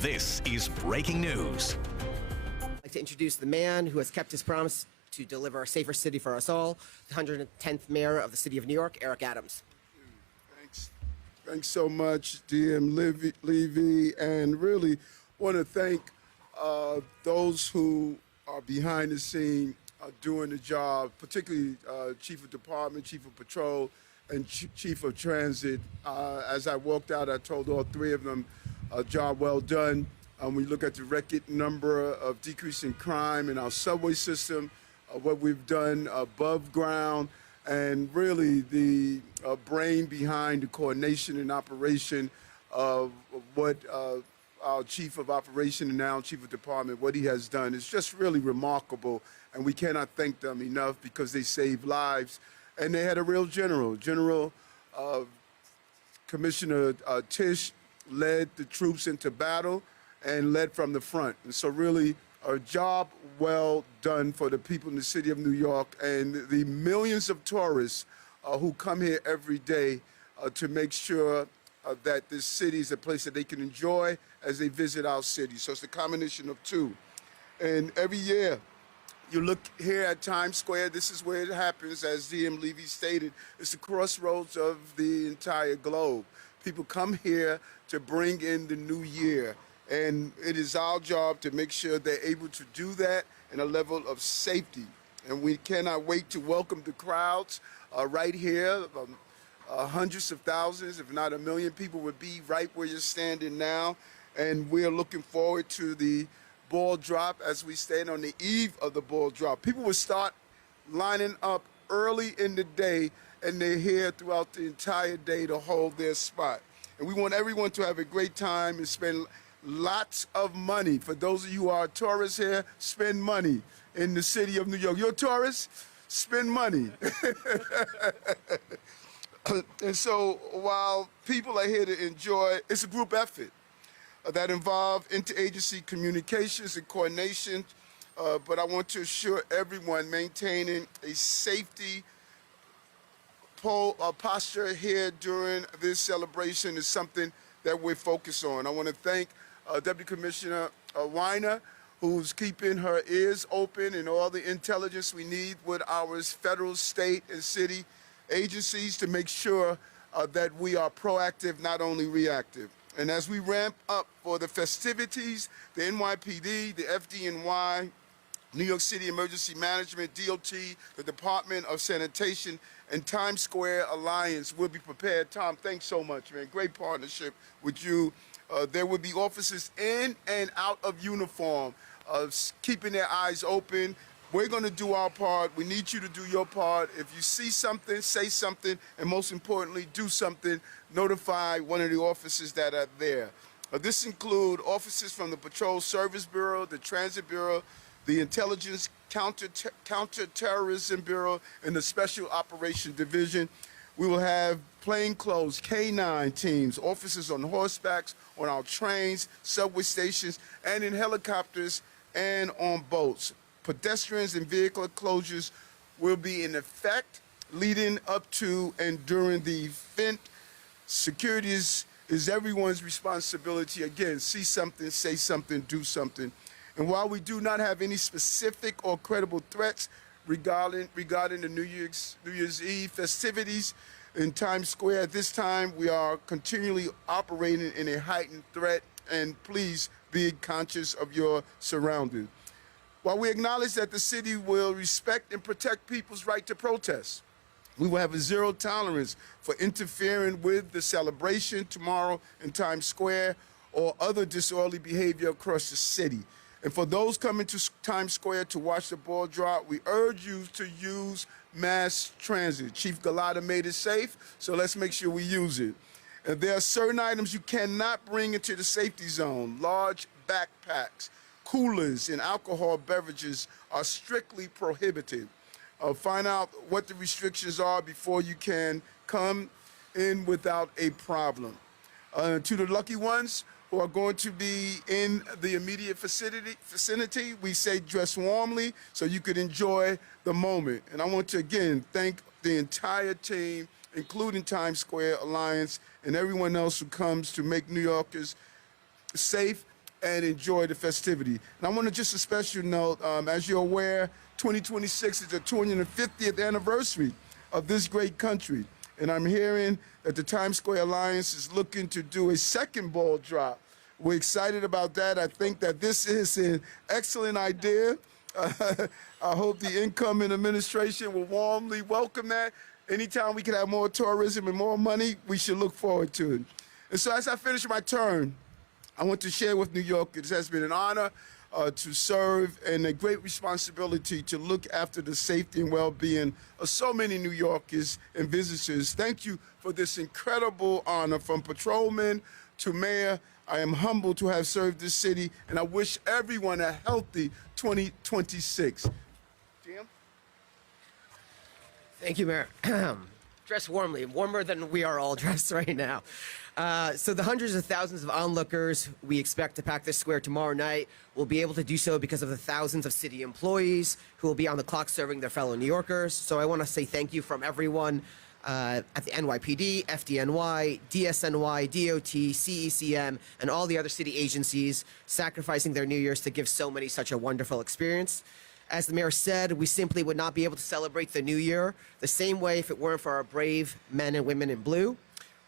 This is breaking news. I'd like to introduce the man who has kept his promise to deliver a safer city for us all, the 110th Mayor of the City of New York, Eric Adams. Thanks so much, DM Levy, and really want to thank those who are behind the scene doing the job, particularly Chief of Department, Chief of Patrol, and Chief of Transit. As I walked out, I told all three of them, job well done. We look at the record number of decrease in crime in our subway system, what we've done above ground, and really the brain behind the coordination and operation of what our Chief of Operation and now Chief of Department, what he has done is just really remarkable, and we cannot thank them enough because they saved lives. And they had a real general. Commissioner Tisch led the troops into battle and led from the front. And so really a job well done for the people in the city of New York and the millions of tourists who come here every day to make sure that this city is a place that they can enjoy as they visit our city. So it's a combination of two. And every year, you look here at Times Square, this is where it happens, as DM Levy stated. It's the crossroads of the entire globe. People come here to bring in the new year. And it is our job to make sure they're able to do that in a level of safety. And we cannot wait to welcome the crowds right here. Hundreds of thousands, if not 1 million people would be right where you're standing now. And we're looking forward to the ball drop as we stand on the eve of the ball drop. People will start lining up early in the day, and they're here throughout the entire day to hold their spot. And we want everyone to have a great time and spend lots of money. For those of you who are tourists here, spend money in the city of New York. You're a tourist? Spend money. And so while people are here to enjoy, it's a group effort that involves interagency communications and coordination, but I want to assure everyone maintaining a safety posture here during this celebration is something that we're focused on. I want to thank Deputy Commissioner Weiner, who's keeping her ears open and all the intelligence we need with our federal, state, and city agencies to make sure that we are proactive, not only reactive. And as we ramp up for the festivities, the NYPD, the FDNY, New York City Emergency Management, DOT, the Department of Sanitation, and Times Square Alliance will be prepared. Tom, thanks so much, man. Great partnership with you. There will be officers in and out of uniform, keeping their eyes open. We're going to do our part. We need you to do your part. If you see something, say something, and most importantly, do something. Notify one of the officers that are there. This includes officers from the Patrol Service Bureau, the Transit Bureau, the Intelligence Counterterrorism Bureau, and the Special Operations Division. We will have plainclothes K-9 teams, officers on horsebacks, on our trains, subway stations, and in helicopters and on boats. Pedestrians and vehicle closures will be in effect leading up to and during the event. Security is everyone's responsibility. Again, see something, say something, do something. And while we do not have any specific or credible threats regarding the New Year's Eve festivities in Times Square, at this time we are continually operating in a heightened threat, and please be conscious of your surroundings. While we acknowledge that the city will respect and protect people's right to protest, we will have a zero tolerance for interfering with the celebration tomorrow in Times Square or other disorderly behavior across the city. And for those coming to Times Square to watch the ball drop, we urge you to use mass transit. Chief Galata made it safe, so let's make sure we use it. And there are certain items you cannot bring into the safety zone. Large backpacks, coolers, and alcohol beverages are strictly prohibited. Find out what the restrictions are before you can come in without a problem. To the lucky ones who are going to be in the immediate vicinity, we say dress warmly so you could enjoy the moment. And I want to again thank the entire team, including Times Square Alliance and everyone else who comes to make New Yorkers safe and enjoy the festivity. And I want to just a special note, as you're aware, 2026 is the 250th anniversary of this great country. And I'm hearing that the Times Square Alliance is looking to do a second ball drop. We're excited about that. I think that this is an excellent idea. I hope the incoming administration will warmly welcome that. Anytime we can have more tourism and more money, we should look forward to it. And so as I finish my turn, I want to share with New Yorkers, it has been an honor to serve and a great responsibility to look after the safety and well-being of so many New Yorkers and visitors. Thank you for this incredible honor. From patrolman to mayor, I am humbled to have served this city, and I wish everyone a healthy 2026. Jim? Thank you, Mayor. Dress warmly, warmer than we are all dressed right now. So the hundreds of thousands of onlookers we expect to pack this square tomorrow night will be able to do so because of the thousands of city employees who will be on the clock serving their fellow New Yorkers. So I want to say thank you from everyone at the NYPD, FDNY, DSNY, DOT, CECM, and all the other city agencies sacrificing their New Year's to give so many such a wonderful experience. As the mayor said, we simply would not be able to celebrate the new year the same way if it weren't for our brave men and women in blue.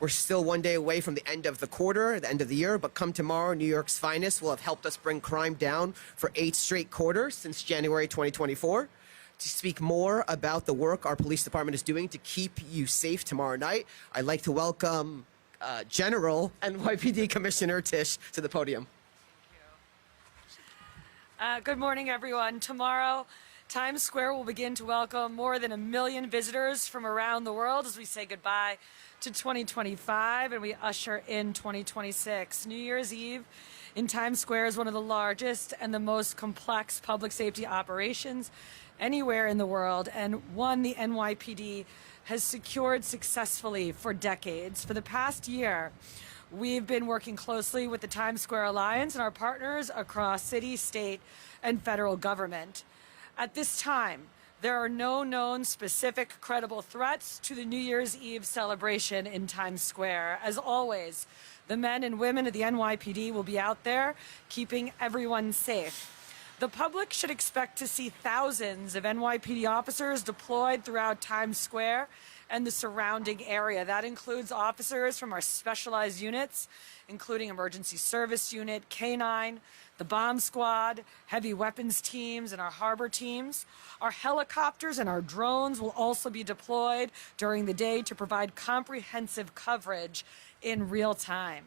We're still one day away from the end of the quarter, the end of the year, but come tomorrow, New York's finest will have helped us bring crime down for 8 straight quarters since January 2024. To speak more about the work our police department is doing to keep you safe tomorrow night, I'd like to welcome General NYPD Commissioner Tisch to the podium. Good morning, everyone. Tomorrow, Times Square will begin to welcome more than 1 million visitors from around the world as we say goodbye to 2025 and we usher in 2026. New Year's Eve in Times Square is one of the largest and the most complex public safety operations anywhere in the world, and one the NYPD has secured successfully for decades. For the past year, we've been working closely with the Times Square Alliance and our partners across city, state, and federal government. At this time, there are no known specific credible threats to the New Year's Eve celebration in Times Square. As always, the men and women of the NYPD will be out there keeping everyone safe. The public should expect to see thousands of NYPD officers deployed throughout Times Square and the surrounding area. That includes officers from our specialized units, including Emergency Service Unit, K-9, the Bomb Squad, heavy weapons teams, and our harbor teams. Our helicopters and our drones will also be deployed during the day to provide comprehensive coverage in real time.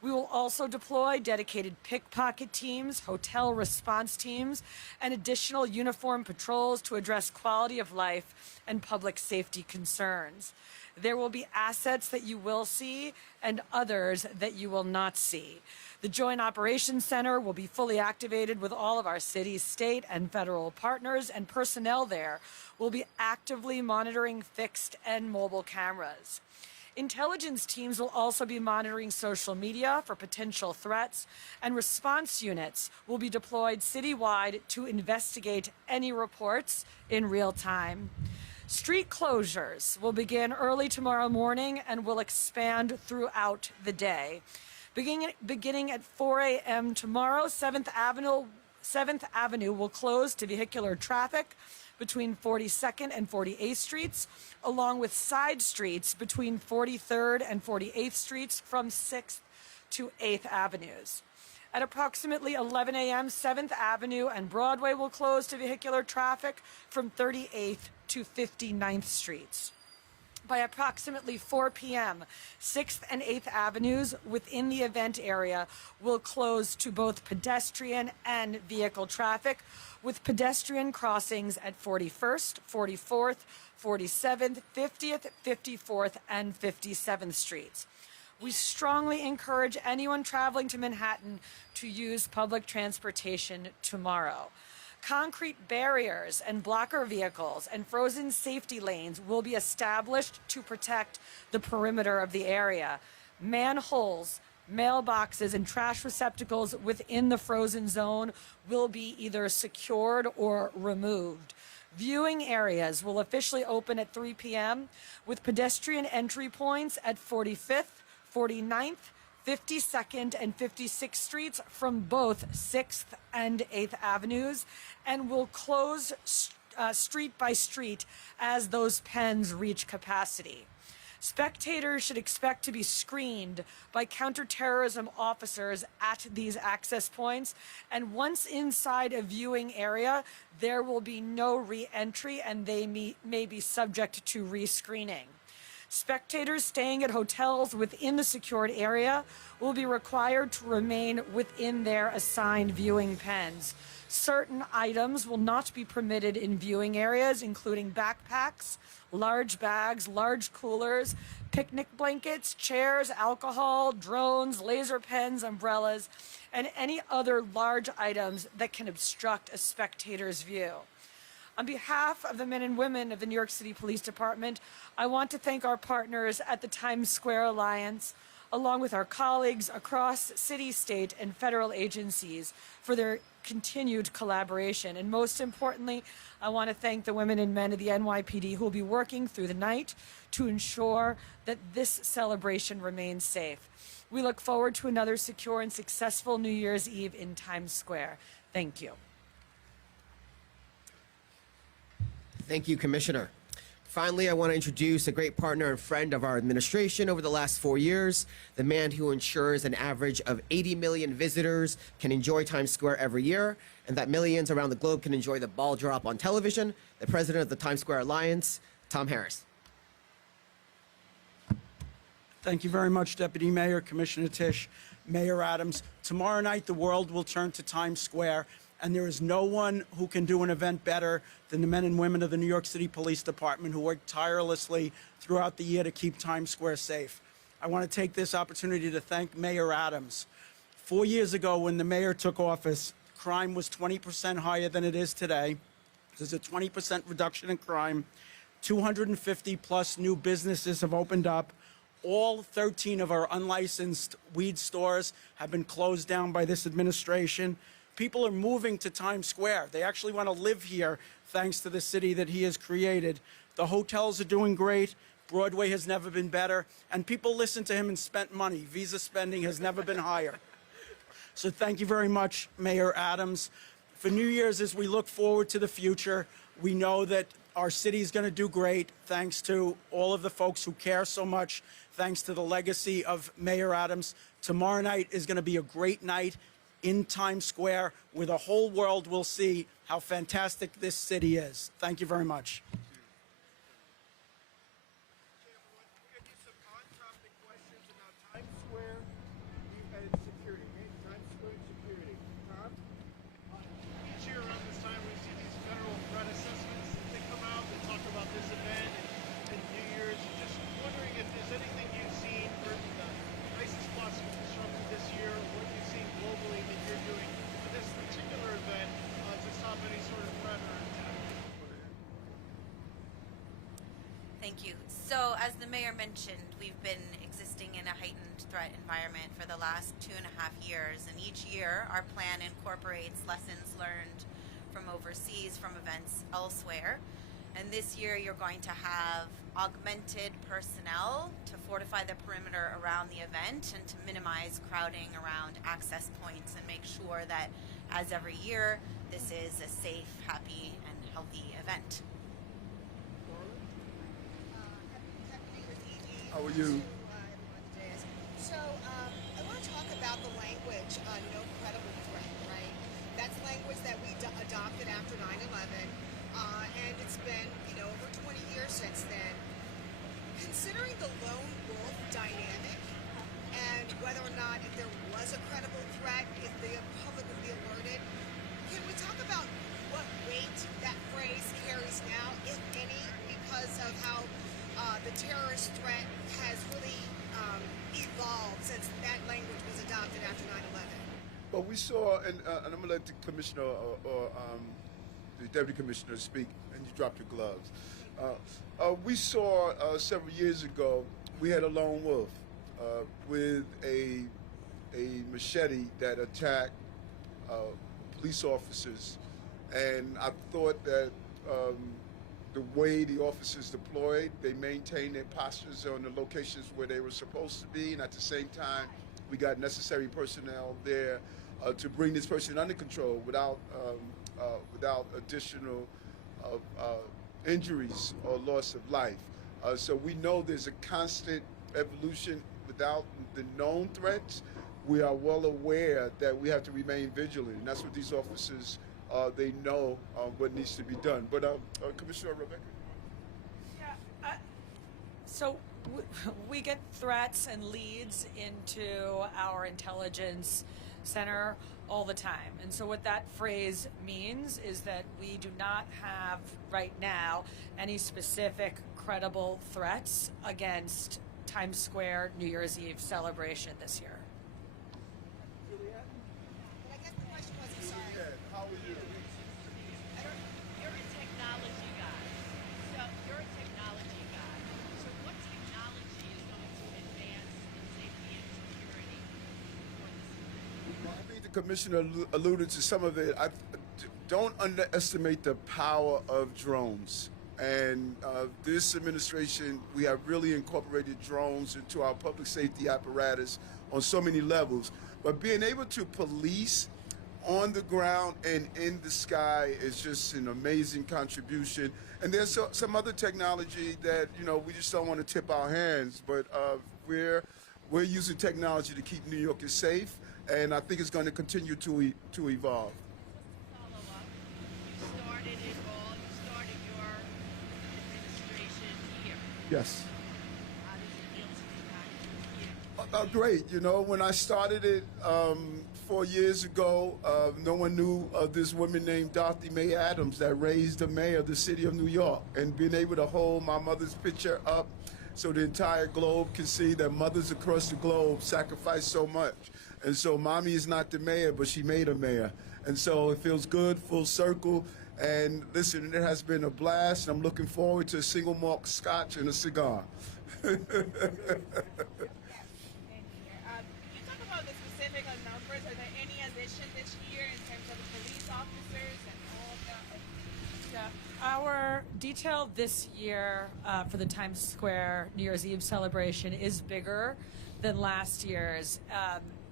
We will also deploy dedicated pickpocket teams, hotel response teams, and additional uniform patrols to address quality of life and public safety concerns. There will be assets that you will see and others that you will not see. The Joint Operations Center will be fully activated with all of our city, state, and federal partners, and personnel there will be actively monitoring fixed and mobile cameras. Intelligence teams will also be monitoring social media for potential threats, and response units will be deployed citywide to investigate any reports in real time. Street closures will begin early tomorrow morning and will expand throughout the day. Beginning at 4 a.m. tomorrow, 7th Avenue will close to vehicular traffic between 42nd and 48th Streets, along with side streets between 43rd and 48th Streets from 6th to 8th Avenues. At approximately 11 a.m., 7th Avenue and Broadway will close to vehicular traffic from 38th to 59th Streets. By approximately 4 p.m., 6th and 8th Avenues within the event area will close to both pedestrian and vehicle traffic, with pedestrian crossings at 41st, 44th, 47th, 50th, 54th, and 57th Streets. We strongly encourage anyone traveling to Manhattan to use public transportation tomorrow. Concrete barriers and blocker vehicles and frozen safety lanes will be established to protect the perimeter of the area. Manholes, mailboxes, and trash receptacles within the frozen zone will be either secured or removed. Viewing areas will officially open at 3 p.m. with pedestrian entry points at 45th, 49th, 52nd and 56th Streets from both 6th and 8th Avenues, and will close street by street as those pens reach capacity. Spectators should expect to be screened by counterterrorism officers at these access points, and once inside a viewing area, there will be no re-entry and they may be subject to rescreening. Spectators staying at hotels within the secured area will be required to remain within their assigned viewing pens. Certain items will not be permitted in viewing areas, including backpacks, large bags, large coolers, picnic blankets, chairs, alcohol, drones, laser pens, umbrellas, and any other large items that can obstruct a spectator's view. On behalf of the men and women of the New York City Police Department, I want to thank our partners at the Times Square Alliance, along with our colleagues across city, state, and federal agencies for their continued collaboration. And most importantly, I want to thank the women and men of the NYPD who will be working through the night to ensure that this celebration remains safe. We look forward to another secure and successful New Year's Eve in Times Square. Thank you. Thank you, Commissioner. Finally, I want to introduce a great partner and friend of our administration over the last 4 years, the man who ensures an average of 80 million visitors can enjoy Times Square every year, and that millions around the globe can enjoy the ball drop on television, the president of the Times Square Alliance, Tom Harris. Thank you very much, Deputy Mayor, Commissioner Tisch, Mayor Adams. Tomorrow night, the world will turn to Times Square, and there is no one who can do an event better than the men and women of the New York City Police Department who work tirelessly throughout the year to keep Times Square safe. I want to take this opportunity to thank Mayor Adams. 4 years ago, when the mayor took office, crime was 20% higher than it is today. There's a 20% reduction in crime. 250 plus new businesses have opened up. All 13 of our unlicensed weed stores have been closed down by this administration. People are moving to Times Square. They actually want to live here thanks to the city that he has created. The hotels are doing great. Broadway has never been better. And people listen to him and spent money. Visa spending has never been higher. So thank you very much, Mayor Adams. For New Year's, as we look forward to the future, we know that our city is going to do great thanks to all of the folks who care so much, thanks to the legacy of Mayor Adams. Tomorrow night is going to be a great night in Times Square, where the whole world will see how fantastic this city is. Thank you very much. Times Square and security. Times Square security. Tom? Each year around this time, we see these federal threat assessments. They come out, they talk about this event and New Year's. Just wondering if there's anything you've seen for the ISIS plots constructed this year, what you've seen globally that you're doing for this particular event to stop any sort of threat or attack. Thank you. So, as the mayor mentioned, we've been existing in a heightened threat environment for the last 2.5 years, and each year our plan incorporates lessons learned from overseas, from events elsewhere. And this year you're going to have augmented personnel to fortify the perimeter around the event and to minimize crowding around access points and make sure that, as every year, this is a safe, happy, and healthy event. How are you? So, I want to talk about the language, no credible threat, right? That's language that we adopted after 9/11, and it's been, over 20 years since then. Considering the lone wolf dynamic and whether or not if there was a credible threat, if the public would be alerted, can we talk about what weight that phrase carries now, if any, because of how the terrorist threat has really evolved since that language was adopted after 9/11? Well, we saw, and I'm going to let the commissioner or the deputy commissioner speak, and you dropped your gloves. We saw several years ago, we had a lone wolf with a machete that attacked police officers, and I thought that the way the officers deployed, they maintained their postures on the locations where they were supposed to be, and at the same time, We got necessary personnel there to bring this person under control without additional injuries or loss of life. So we know there's a constant evolution without the known threats. We are well aware that we have to remain vigilant, and that's what these officers, they know what needs to be done. But Commissioner Rebecca? Yeah, so we get threats and leads into our intelligence center all the time. And so what that phrase means is that we do not have right now any specific credible threats against Times Square New Year's Eve celebration this year. But I guess the question was, I'm sorry. Yeah, how are you? You're a technology guy. So you're a technology guy. So what technology is going to advance safety and security for this event? Well, I think the commissioner alluded to some of it. Don't underestimate the power of drones. And this administration, we have really incorporated drones into our public safety apparatus on so many levels. But being able to police on the ground and in the sky is just an amazing contribution. And there's some other technology that, you know, we just don't want to tip our hands. But we're using technology to keep New Yorkers safe, and I think it's going to continue to evolve. Follow up. You started it all. You started your administration here. Yes. How does it feel to be back here? Great. You know, when I started it 4 years ago, no one knew of this woman named Dorothy Mae Adams that raised the mayor of the city of New York. And being able to hold my mother's picture up so the entire globe can see that mothers across the globe sacrifice so much. And so mommy is not the mayor, but she made a mayor. And so it feels good, full circle. And listen, it has been a blast. I'm looking forward to a single malt scotch and a cigar. Thank you. You talk about the specific numbers. Are there any addition this year in terms of police officers and all of that? Yeah, our detail this year for the Times Square New Year's Eve celebration is bigger than last year's.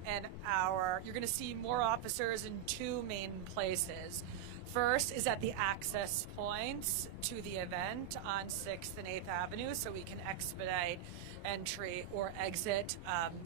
And you're going to see more officers in two main places. First is at the access points to the event on 6th and 8th Avenue, so we can expedite entry or exit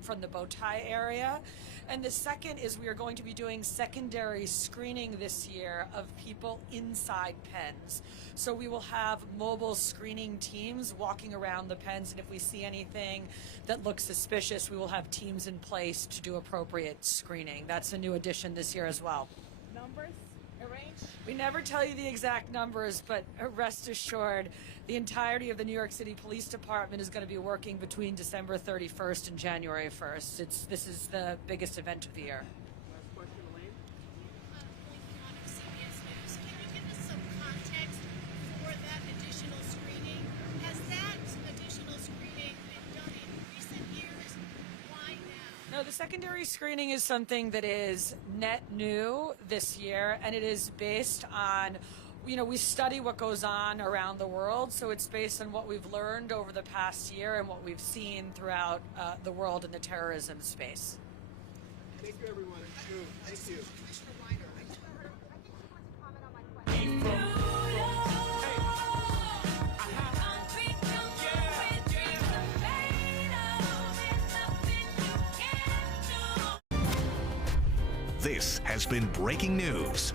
from the bow tie area. And the second is we are going to be doing secondary screening this year of people inside pens. So we will have mobile screening teams walking around the pens, and if we see anything that looks suspicious, we will have teams in place to do appropriate screening. That's a new addition this year as well. Numbers? Arranged? We never tell you the exact numbers, but rest assured, the entirety of the New York City Police Department is going to be working between December 31st and January 1st. This is the biggest event of the year. Last question, Elaine. Blake of CBS News. Can you give us some context for that additional screening? Has that additional screening been done in recent years? Why now? No, the secondary screening is something that is net new this year, and it is based on, we study what goes on around the world, so it's based on what we've learned over the past year and what we've seen throughout the world in the terrorism space. Thank you, everyone. Thank you. Commissioner Weiner, I think he wants to comment on my question. This has been breaking news.